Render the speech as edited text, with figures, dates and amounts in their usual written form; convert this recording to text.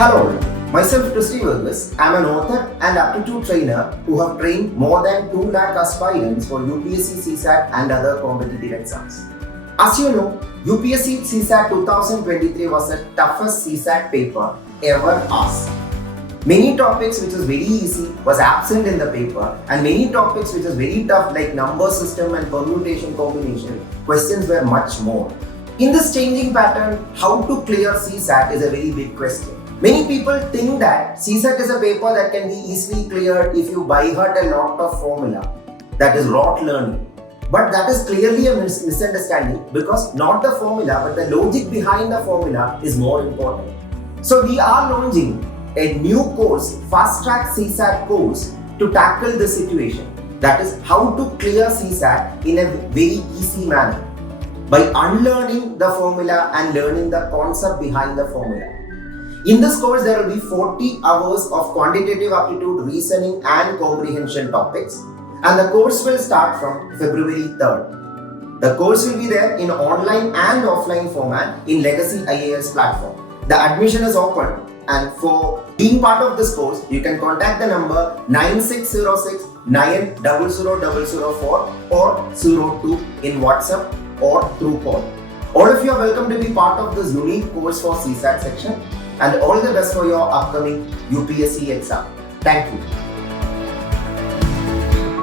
Hello, myself Christy Vergus. I am an author and aptitude trainer who have trained more than 2 lakh aspirants for UPSC, CSAT and other competitive exams. As you know, UPSC CSAT 2023 was the toughest CSAT paper ever asked. Many topics which was very easy was absent in the paper, and many topics which was very tough like number system and permutation combination questions were much more. In this changing pattern, how to clear CSAT is a very big question. Many people think that CSAT is a paper that can be easily cleared if you by heart a lot of formula, that is rote learning. But that is clearly a misunderstanding, because not the formula but the logic behind the formula is more important. So we are launching a new course, Fast Track CSAT course, to tackle this situation. That is how to clear CSAT in a very easy manner by unlearning the formula and learning the concept behind the formula. In this course, there will be 40 hours of quantitative aptitude, reasoning and comprehension topics, and the course will start from February 3rd. The course will be there in online and offline format in Legacy IAS platform. The admission is open, and for being part of this course, you can contact the number 9606 900004 or 02 in WhatsApp or through call. All of you are welcome to be part of this unique course for CSAT section, and all the best for your upcoming UPSC exam. Thank you.